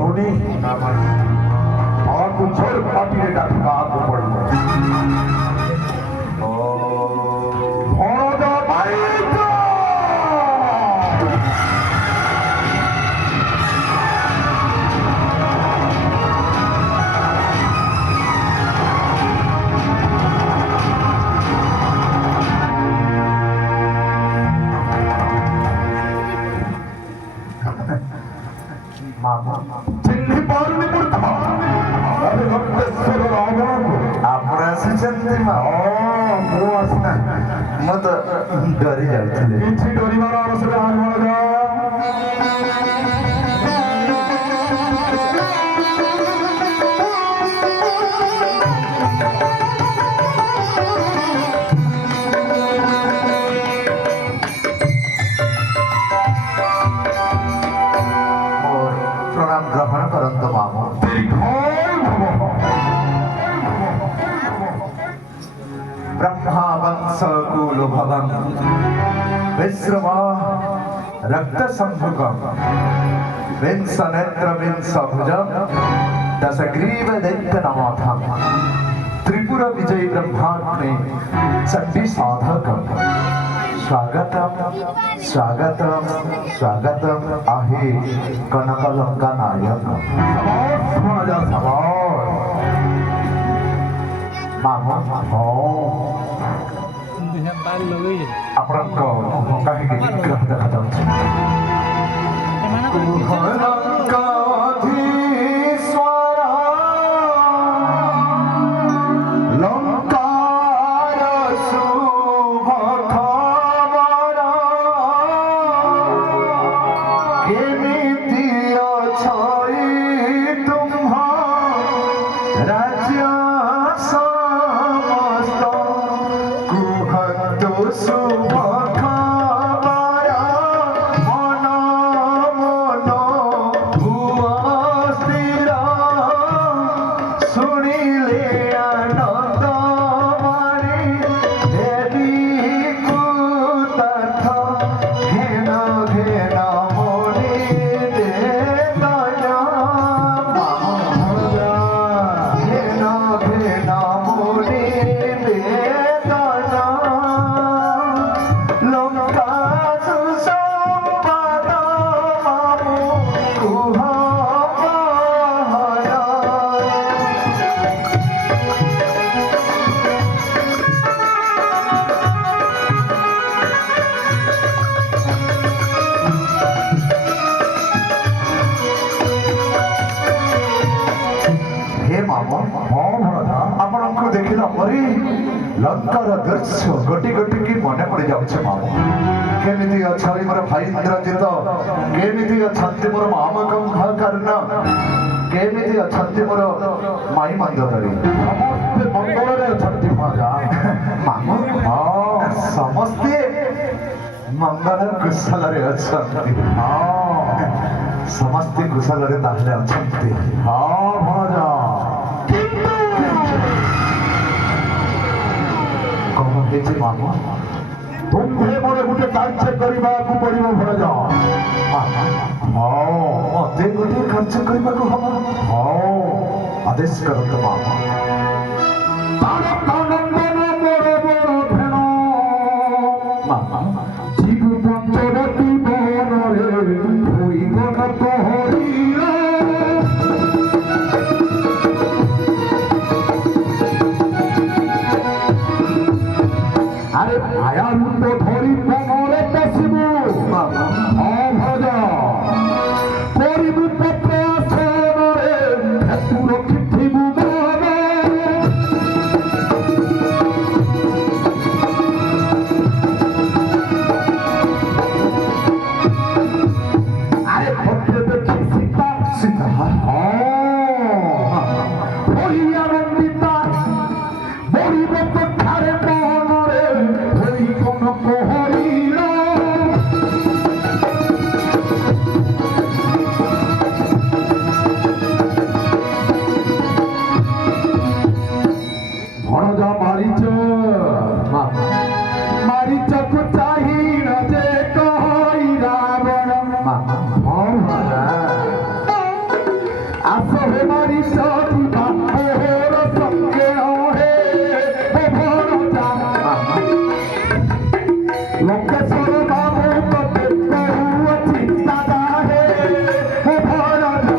ଶୁଣି ଆମକୁ ଜୋର ପାଟିରେ ଡାକିବାକୁ ପଡ଼ିବ। ଭଣଜା ବାଇକ ଚିହ୍ନି ପାରୁନି ମୂର୍ଖ। ଆପଣ ଆସିଛନ୍ତି ମା? ମୁଁ ଆସିନା, ମୁଁ ତ ଡରି ଯାଉଥିଲି। କିଛି ଡରିବାର ଆବଶ୍ୟକ ନାହିଁ। ପ୍ରଣାମ ଗ୍ରହଣ କରନ୍ତୁ ମାମୁ। ब्रह्मा वंश कुल भवं विश्रवा रक्त संभुगम विंस नेत्र विंस भुजम दशग्रीव दैत्य नमाथम त्रिपुर विजय ब्रह्माग्नि चंडी साधकम स्वागतम स्वागतम स्वागतम आहे कनकलंका नायक। मामू ଆପଣଙ୍କ କାହିଁକି ବିଗ୍ରହ ଦେଖାଯାଉଛି? ଲଙ୍କାଧୀଶ୍ୱର ଲଙ୍କାର ଶୁଭ ଖବର କେମିତି ଅଛଇ ତୁମ୍ଭ ରାଜ୍ୟ शुभ खबर मन मन भुव स्थिर शुणिले आनंद मारी देवी कुतर्थ घेन घेन मोरी दे घेन घेन मोरी दे ଆପଣଙ୍କୁ ଦେଖିଲା ପରେ ଲଙ୍କାର ଦୃଶ୍ୟ ଗୋଟି ଗୋଟିକି ମନେ ପଡି ଯାଉଛି ମାମୁ। କେମିତି ଅଛନ୍ତି ମୋର ଭାଇ ଇନ୍ଦ୍ରଜିତ, କେମିତି ଅଛନ୍ତି ମୋର ମାମକର୍ଣ୍ଣ, କେମିତି ଅଛନ୍ତି ମୋର ମାଇ ମନ୍ଦୋଦରୀ। ସମସ୍ତେ ମଙ୍ଗଳରେ ଅଛନ୍ତି ମାମୁ। ସମସ୍ତେ ମଙ୍ଗଳ କୁଶଳରେ ଅଛନ୍ତି। ସମସ୍ତେ କୁଶଳରେ ତାହେଲେ ଅଛନ୍ତି। ଭଣଜା କଣ ହେଇଛି ମାମୁ? ତୁମ୍ଭେ ମୋର ଗୋଟେ କାର୍ଯ୍ୟ କରିବାକୁ ପଡ଼ିବ ଭଣଜା। ମତେ ଗୋଟେ କାର୍ଯ୍ୟ କରିବାକୁ ହବ। ଆଦେଶ କରନ୍ତୁ ମାମୁ। ଜୀବୁ ପଞ୍ଚବତୀ ବନରେ ହୋଇଗଲ ପହରିଆ। আরে আয়া রূপ ধরি মনরে পশিবু ভজা করিবু পত্র আসরে হেতু রখিথিবু মনে। ଆସ ହେ ମାରିଚ ଯିବା ମୋହର ସଙ୍ଗେ ହେ ଭଣଜା ଲଙ୍କେଶ୍ୱର ବାବୁ ତତେ କହୁଅଛି ଦାଦା ହେ ଭଣଜା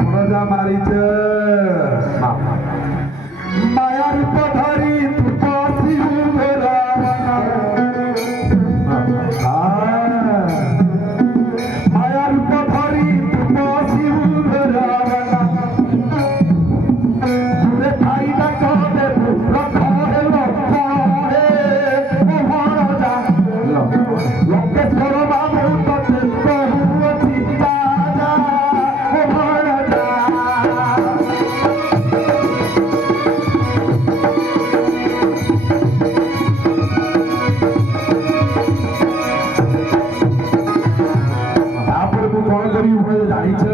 ভণজা মারিছে মায়ার পধারি তুপসি রাবণা মায়ার পধারি তুপসি রাবণা দূরে খাইবা কবে রখে রখে ভণজা লঙ্কেশ্বর বাবু ততে কহুଅছি দাদা ভণজা ତାପରେ ମୁଁ କଣ କରିବି ମୁଁ ଜାଣିଛ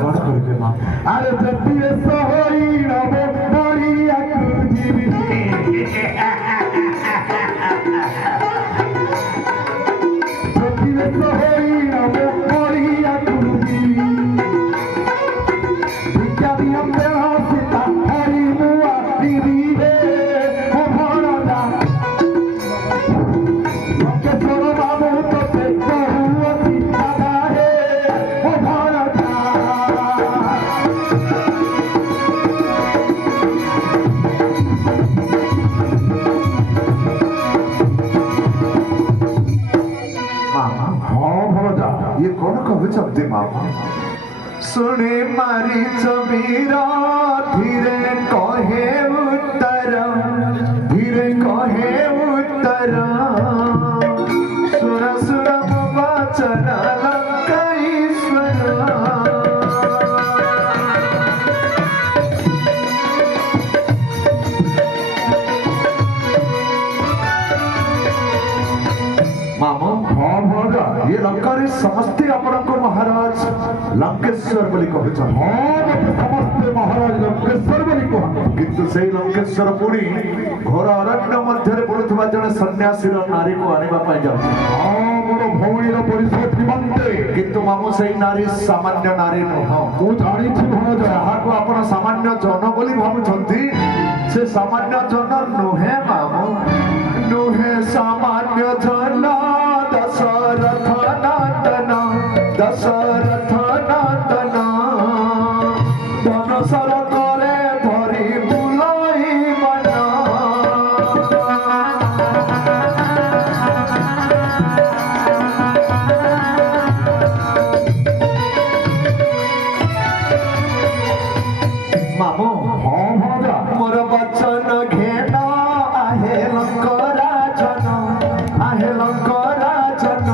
କଣ କରିବେ ମା ଆରେ ଯଦି ବେଶ ହୋଇ ନବ ବଢିଆକୁ ଯିବି ଯଦି ବେଶ ହୋଇ ନବ ବଢିଆକୁ ଯିବି ଭିକ୍ଷା ଦିଅନ୍ତେ ସୀତା ହରି ମୁଁ ଆସିବି ରେ ମୋ ଭଣଜା ଲଙ୍କେଶ୍ୱର ବାବୁ ତତେ କହୁଅଛି ଦାଦା ହେ ମୋ ଭଣଜା ମାମା ହଁ ଭଣଜା ଇଏ କଣ କହୁଛନ୍ତି ମାମା ଶୁଣି ମାରିଛ ବୀର ଧୀରେ କହେ ଉତ୍ତର ଧୀରେ କହେ ଉତ୍ତର ଶୁଣ ଶୁଣ ମୋ ବଚନ ଲଙ୍କେଶ୍ୱର ମାମା ହଁ ଭଣଜା ये लंकारे समस्ते आपनको महाराज लंकेश्वर बोली कहछन ହଁ ମତେ ସମସ୍ତେ ମହାରାଜ ଲଙ୍କେଶ୍ୱର ବୋଲି କହନ୍ତି किंतु सेई लंकेश्वर पुणी घोर अरण्य मध्यरे पड़ुथबा जने सन्यासीर नारी को आनिबा पाई जाउछ ହଁ ମୋର ଭଉଣୀର ପରିଷଦ ନିମନ୍ତେ किंतु मामू सेई नारी सामान्य नारी नह ମୁଁ ଜାଣିଛି ଭଣଜା ଯାହାକୁ ଆପଣ ସାମାନ୍ୟ ଜନ ବୋଲି ଭାବୁଛନ୍ତି ସେ ସାମାନ୍ୟ ଜନ ନୁହେଁ ମାମୁ ନୁହେଁ ସାମାନ୍ୟ ଜନ ଦଶରଥ ନନ୍ଦନ ଦଶରଥ ନନ୍ଦନ ଧନସର କରେ ଧରି ବୁଲାଇ ବନ ମାମୁ ହଁ ଭଣଜା मोर वचन घेन आहे लंकराजन आहे लंकराजन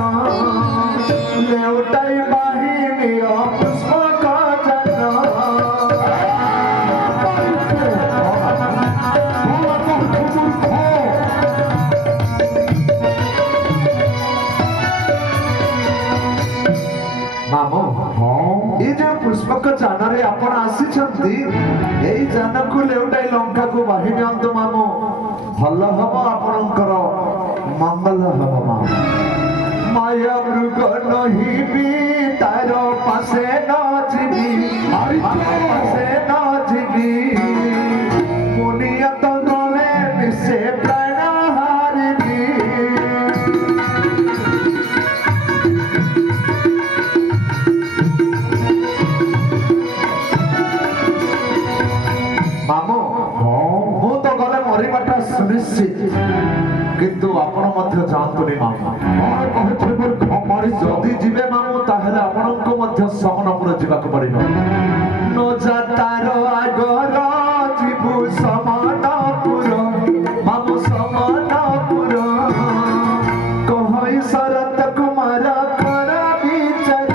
लेउटाई बाहिनी पुष्पक जन मामू ହଁ ये जो पुष्पक जानरे आपण आसीछंती एई जानकु लेउटाई लंका को बाहि नियंतु मामू भल हब आपणकर मंगल हब मामू माया मृग नहीं भी तार पासे न जीवी पासे न जीवी मुनियत गले मिसे प्राण हारिबी मामू ହଁ ମୁଁ ତ ଗଲେ ମରିବାଟା ସୁନିଶ୍ଚିତ କିନ୍ତୁ ଆପଣ ମଧ୍ୟ ଯାଆନ୍ତୁନି ମାମୁ କଣ କହୁଛ ମୋର ମରିଛ ଯଦି ଯିବେ ମାମୁ ତାହେଲେ ଆପଣଙ୍କୁ ମଧ୍ୟ ସମନପୁର ଯିବାକୁ ପଡିବ ନ ଯାତାର ଆଗର ଯିବୁ ସମନପୁର ମାମୁ ସମନପୁର କହଇ ଶରତ କୁମାର କର ବିଚାର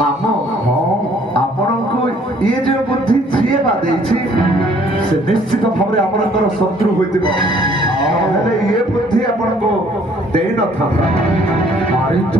ମାମୁ ହଁ ଆପଣଙ୍କୁ ଇଏ ଯୋଉ ବୁଦ୍ଧି ଯିଏ ବା ଦେଇଛି ସେ ନିଶ୍ଚିତ ଭାବରେ ଆପଣଙ୍କର ଶତ୍ରୁ ହୋଇଥିବ ହେଲେ ଇଏ ବୁଦ୍ଧି ଆପଣଙ୍କୁ ଦେଇନଥାନ୍ତା ମାରିଛ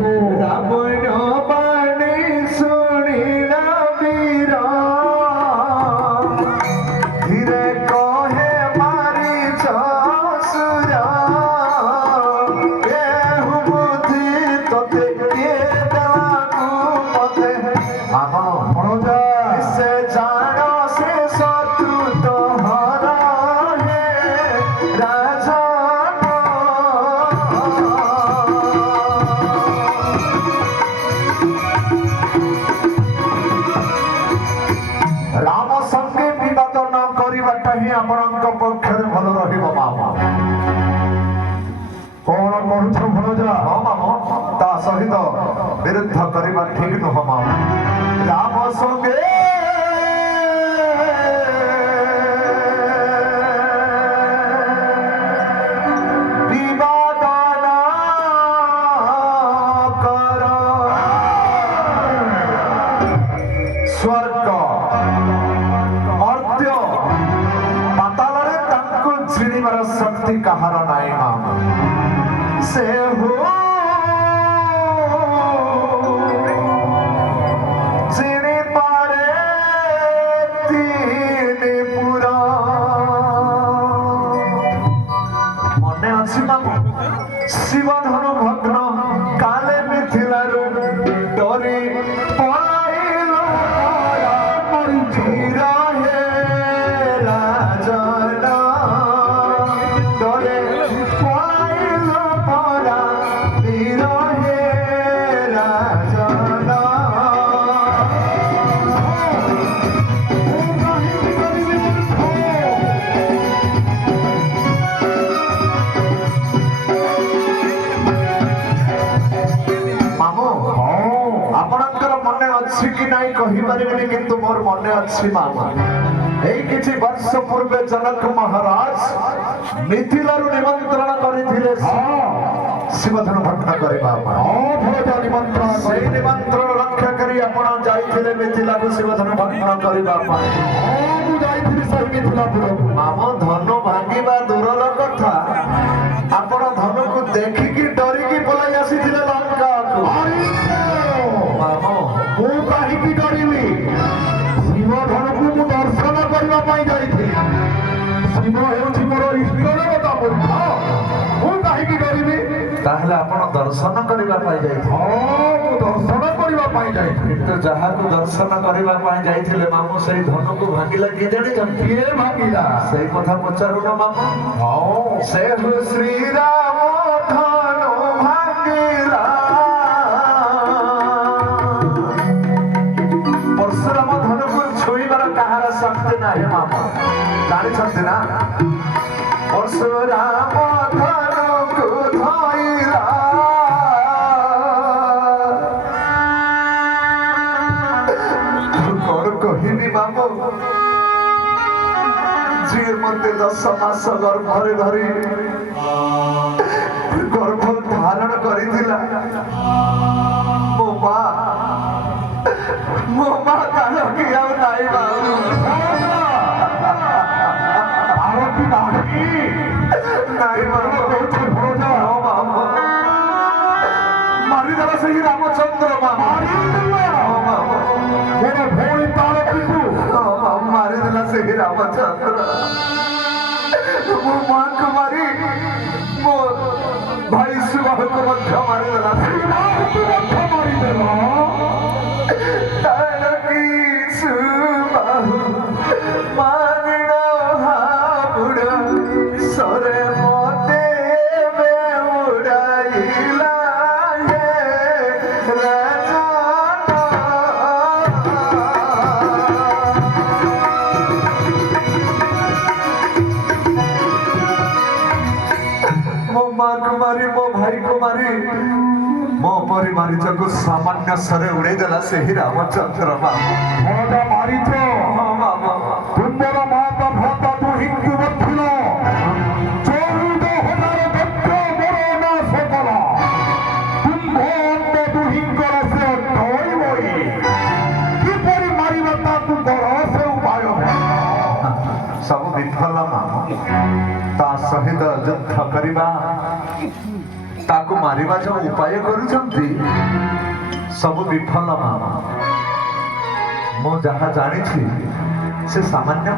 ବିରୁଦ୍ଧ କରିବା ଠିକ ନୁହଁ ମା। ରାମ ସଙ୍ଗେ ବିବାଦ ନ କର। ସ୍ୱର୍ଗ ମର୍ତ୍ତ୍ୟ ପାତାଳରେ ତାଙ୍କୁ ଛିଣିବାର ଶକ୍ତି କାହାର ନାହିଁ ମା। ସେ ଚିଣି ପାରେ ତିନି ପୁର। ମନେ ଅଛି ମାମୁ ଶିବ ଧନୁ ଭଗ୍ନ କାଲେ ମିଥିଲାରୁ ଡରି ପଳାଇଲ ଧୀର ହେ ରାଜନ। ଡରେ ପଳାଇଲ ପରା ଧୀର ହେ ରାଜନ। ମାମୁ ଆପଣଙ୍କର ମନେ ଅଛି କି ନାଇଁ କହିପାରିବିନି କିନ୍ତୁ ମୋର ମନେ ଅଛି ମାମୁ। ଏଇ କିଛି ବର୍ଷ ପୂର୍ବେ ଜନକ ମହାରାଜ ମିଥିଲାରୁ ନିମନ୍ତ୍ରଣ କରିଥିଲେ ଶିବଧନୁ ଭଗ୍ନ କରିବା ପାଇଁ। ସେଇ ନିମନ୍ତ୍ରଣ ରକ୍ଷା କରି ଆପଣ ଯାଇଥିଲେ ମିଥିଲାକୁ ଶିବଧନୁ ଭଗ୍ନ କରିବା ପାଇଁ। ମାମ ଧନୁ ଭାଙ୍ଗିବା ଦୂରର କଥା ଆପଣ ଧନୁକୁ ଦେଖିକି ଡରିକି ପଳାଇ ଆସିଥିଲେ ଲଙ୍କାକୁ। ମାମ ମୁଁ କାହିଁକି ଡରିବି? ଶିବ ଧନକୁ ମୁଁ ଦର୍ଶନ କରିବା ପାଇଁ ଯାଇଥିଲି। ଶିବ ହେଉଛି ମୋର ଇଷ୍ଟ ଦେବତା ମୂର୍ଖ। ମୁଁ କାହିଁକି ଡରିବି? ତାହେଲେ ଆପଣ ଦର୍ଶନ କରିବା ପାଇଁ ଯାଇଥିଲେ। ମୁଁ ଦର୍ଶନ କରିବା ପାଇଁ ଯାଇଥିଲି। କିନ୍ତୁ ଯାହାକୁ ଦର୍ଶନ କରିବା ପାଇଁ ଯାଇଥିଲେ ମାମୁ ସେଇ ଧନୁକୁ ଭାଙ୍ଗିଲା କିଏ ଜାଣିଛନ୍ତି? କିଏ ଭାଙ୍ଗିଲା? ସେଇ କଥା ପଚାରୁନ ମାମୁ। ସେ ଶ୍ରୀରାମ ଧନୁ ଭାଙ୍ଗିଲା। ପରଶୁରାମ ଧନୁକୁ ଛୁଇଁବାର କାହାର ଶକ୍ତି ନାହିଁ ମାମୁ ଜାଣିଛନ୍ତି ନା? ପରଶୁରାମ ଧନୁକୁ ଧଇଲା। କଣ କହିବି ମାମୁ? ଯିଏ ମତେ 10 ମାସ ଗର୍ଭରେ ଧରି ଗର୍ଭ ଧାରଣ କରିଥିଲା ମୋ ମା ତାର କି ଆଉ ନାହିଁ ବାବୁ। ଆରତି ନାହିଁ। ନାଇଁ ବାବୁ। ମାରିଦେଲା ସେଇ ରାମଚନ୍ଦ୍ର ମାମା। ମୋର ଭଉଣୀ ତାରତୀକୁ ମାରିଦେଲା ସେଇ ରାମଚନ୍ଦ୍ର। ମୋ ମାଙ୍କୁ ମାରି ମୋ ଭାଇ ସୁବାହକୁ ମଧ୍ୟ ମାରିଦେଲା। ମାରିଦେଲ। ତାରକି ସୁବାହୁ ମାରିଣ ହାବୁଡ଼ ସରେ ମତେ ଉଡ଼ାଇଲା ହେ ରାଜନ। ମୋ ମାକୁ ମାରି ମୋ ଭାଇକୁ ମାରି ମୋ ପରିବାରକୁ ସାମାନ୍ୟ ସରେ ଉଡ଼େଇଦେଲା ସେହି ରାମଚନ୍ଦ୍ର ମା। ମାରିଛ। ତୁମର ମାତା ଭ୍ରାତା ଦୁହିଁଙ୍କୁ ବଧିଲ। 14,000 ଦକ୍ଷ ମୋର ନାଶ କଲା। ତୁମ୍ଭ ଅନ୍ୟ ଦୁହିଁଙ୍କର ସେ ଡରିବଇ। କିପରି ମାରିବ ତାକୁ କର ସେ ଉପାୟ। ସବୁ ବିଫଳ ମା। ତା ସହିତ ଯୁଦ୍ଧ କରିବା ତାକୁ ମାରିବା ଯୋଉ ଉପାୟ କରୁଛନ୍ତି ସବୁ ବିଫଳ ମା। ମୁଁ ଯାହା ଜାଣିଛି ସେ ସାମାନ୍ୟ